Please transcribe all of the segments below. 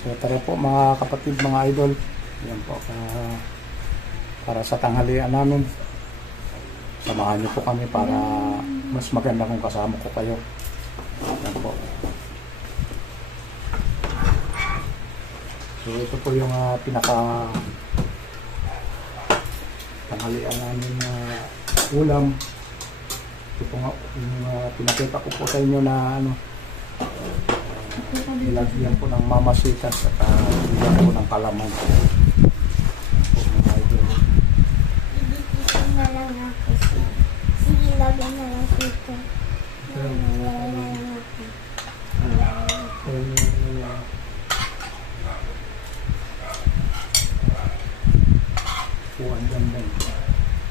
So tara po mga kapatid, mga idol. Yan po, para sa tanghalian namin. Samahan niyo po kami para mas maganda kung kasama ko kayo. Yan po. So ito po yung pinaka tanghalian namin na ulam. Ito po nga yung pinakita ko po sa inyo na nilagyan po ng mamasitas at nilagyan po ng kalaman. Dito na lang ako. Sige, lagyan na lang dito. Wala na lang ako. Puan dyan.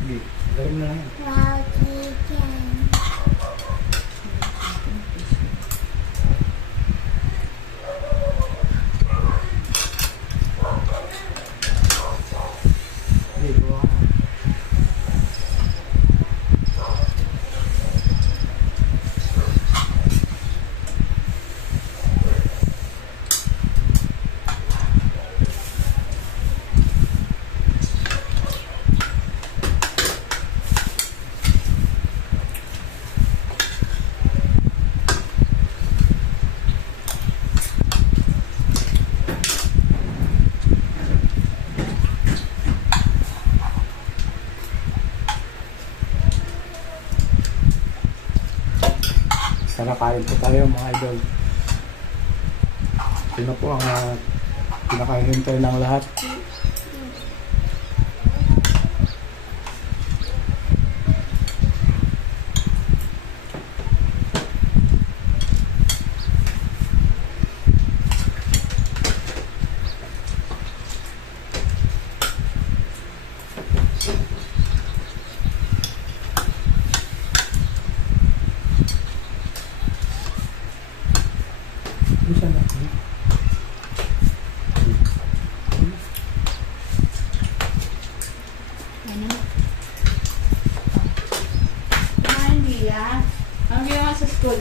Hindi. Gawin na lang. Wow, chicken. Sana kain po tayo mga idol. Sino po ang pinakahintay ng lahat? Ang ginawa sa school?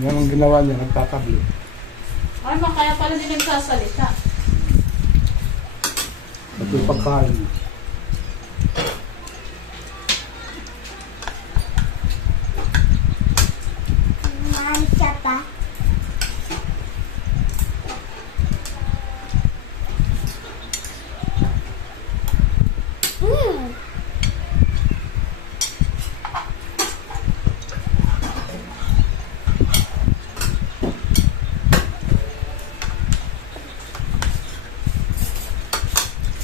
Yan ang ginawa niya, nagtatabli. Ay, kaya pala din nagsasalita. At yung pagkain. Mahal siya pa.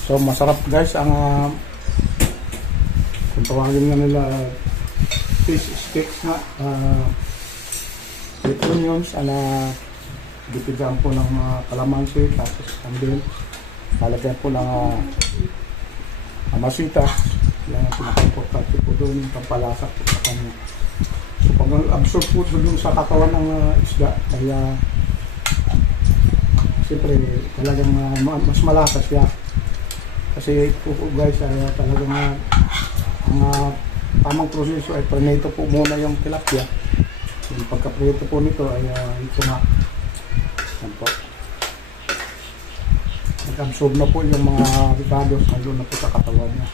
So masarap guys ang kung tawagin nga nila fish sticks na with onions dipigan po ng kalamansi, tapos andin lalagyan po ng amasitas. Yan ang pinaka-importante po doon, yung pampalasa po sa kanya. So pag absorb po doon sa katawan ng isda, kaya siyempre talagang mas malasa siya. Kasi po guys, talagang ang tamang proseso ay prenito po muna yung tilapia. Yung pagka-preto po nito ay ito nga. Yan po. Nag-absorb na po yung mga ricados na doon na po sa katawan niya.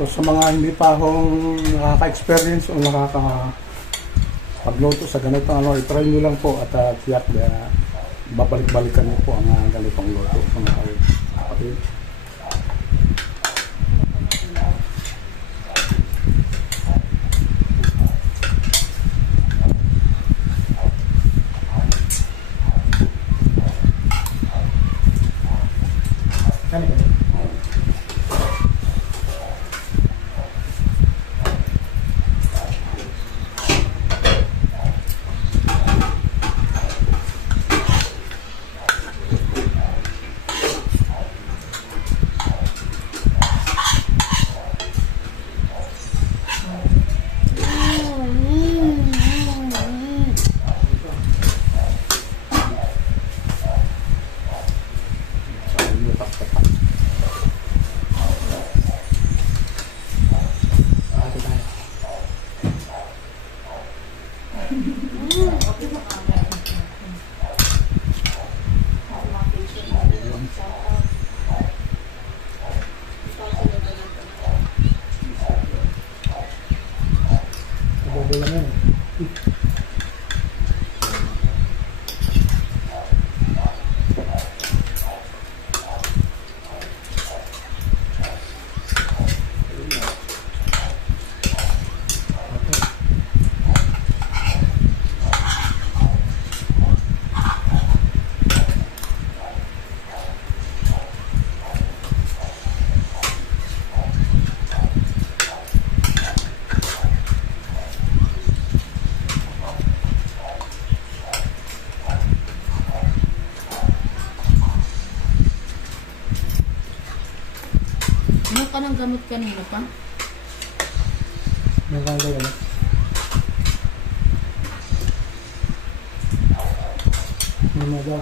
So sa mga hindi pa akong nakaka-experience o nakaka-pagluto sa ganito, i-try nyo lang po at tiyak babalik-balikan nyo po ang ganitong luto. Mga kapatid. Bobo lang yan. Ano ka ng gamot kanina pa? Nagkagawa na. Namaga.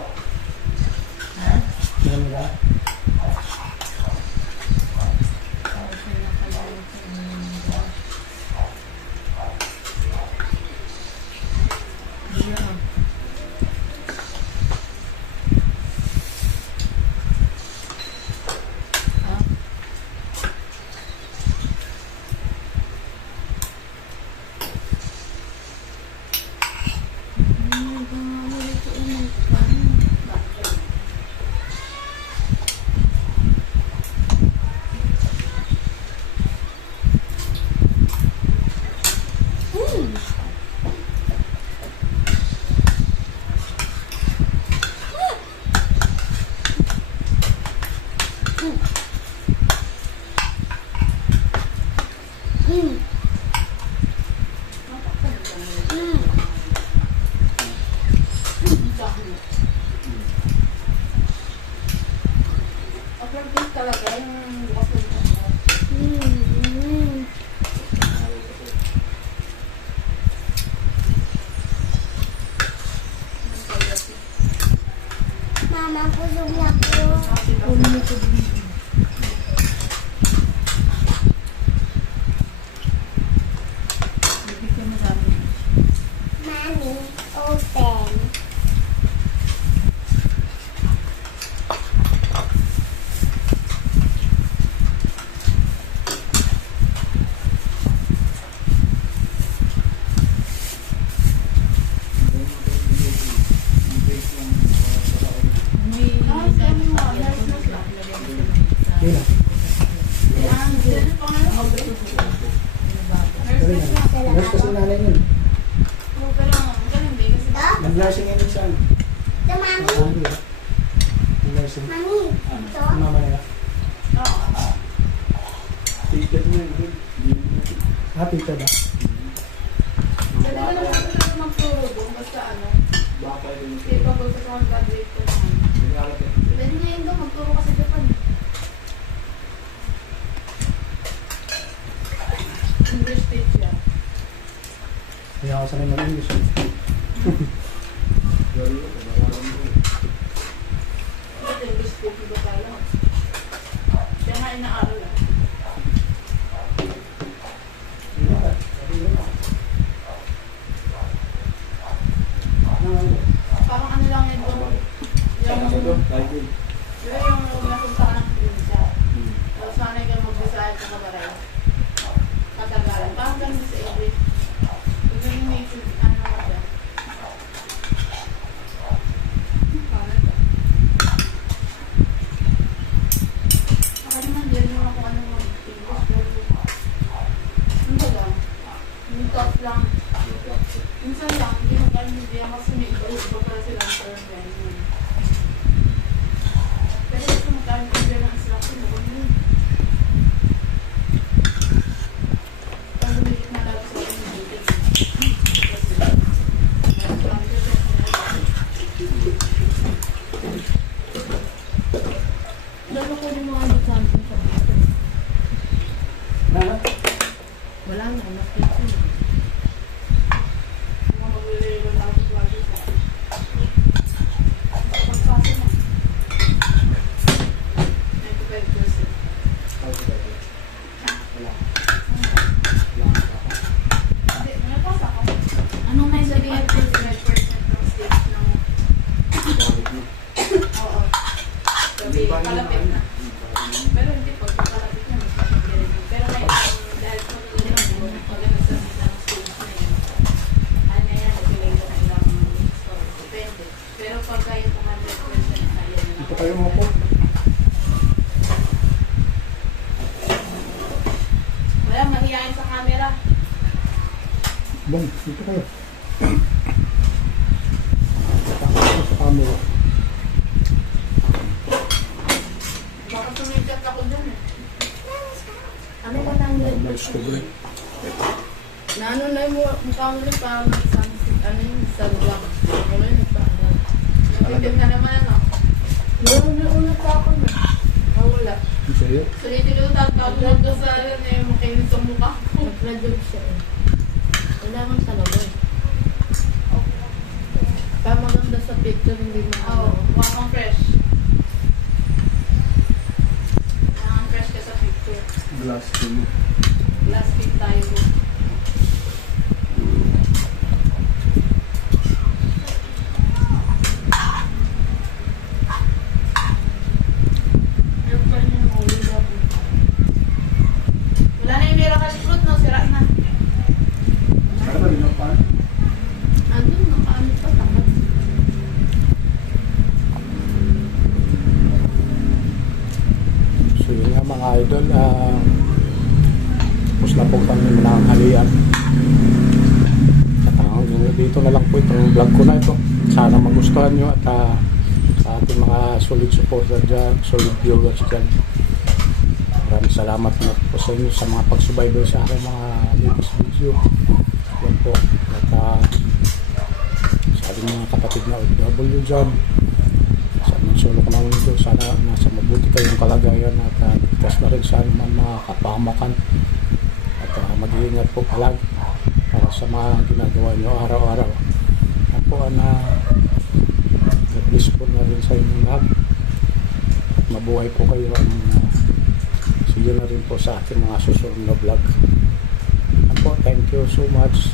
Ha? Namaga. Talaga yung bukas ng Mama, busog na po. Mami, open. Yun na. Nurse kasi nanay nun. Nag-nursing yan sa ano. Ito, Mami. Nakahambi ba? Nag-nursing. Mami, ito. Mama nila. Ticket mo yun. Tita ba? Baka yun. Magturo ka sa Japan. English teacher. Kaya ako sanay mag-English. Gano'n ko, kabayaran mo. English teacher ba tayo? Siya nga inaaral ah. Parang ano lang yun doon. Yung Kahit yun. napunta ka ng probinsya. Tapos sanay ka mag-decide ka kabaray. Katagalan. Parang ganun sa English. Yung yung native, ano ka siya. Paano ito? Baka naman din naman ako ano mag-English. Ano lang? Yung top lang. Minsan lang, hindi mo kaya hindi kasi may iba pala silang term ganyan. Pero gusto mo kaya hindi ng instruction, huwag mo. Pag lumilit na lang sa akin, hindi. Lalo ko rin mga example sa dito. Wala na, nakita mo. Mga maglililo na ako sa sa pagpasa mo. 95%. Wala. Wala ka. Hindi, may pasa ko. Anong may sabihin 95% ng stage ng... Oo. Sabi, kalapit na. Pero hindi pag kalapit na, mas kalapit na rin. Pero may dahil sa mga maganda sa ng stage Bong, dito kayo. Tapos sa camera. Baka sumikat ako dyan eh. Ano ko nang Discovery. Na ano na yung mukha mo rin pa ano yung sa vlog. Ano yun nagpaaral. Napitin ka naman ano. Yung una pa ako na. Wala. Ang sa'yo? Sulitin ko tatawag ko sa ano eh, makinis sa mukha ko. nag-graduate siya eh. Kailangan talaga eh. Pa maganda sa picture, hindi mo Oo, mukha kang fresh. Kailangan fresh ka sa picture. Glass din. Last pic tayo. Wala na yung miracle fruit, no? Sira na. Ano ba rin ang pan? Andun, nakaano pa, tapat. So yun nga mga idol, tapos na po kami mananghalian. At hanggang dito na lang po itong vlog ko na ito. Sana magustuhan nyo at sa ating mga solid supporter dyan, solid viewers dyan. Maraming salamat na po sa inyo sa mga pagsubaybay sa aking mga latest video. Yan po. At sa ating mga kapatid na OFW dyan, sa aming sulok ng mundo, sana nasa mabuti kayong kalagayan at ligtas na rin sa anumang mga kapahamakan. At mag-iingat po palagi para sa mga ginagawa nyo araw-araw. At po God-bless po na rin sa inyong lahat. At mabuhay po kayo ang sige na rin po sa ating mga susunod na vlog. At po, thank you so much.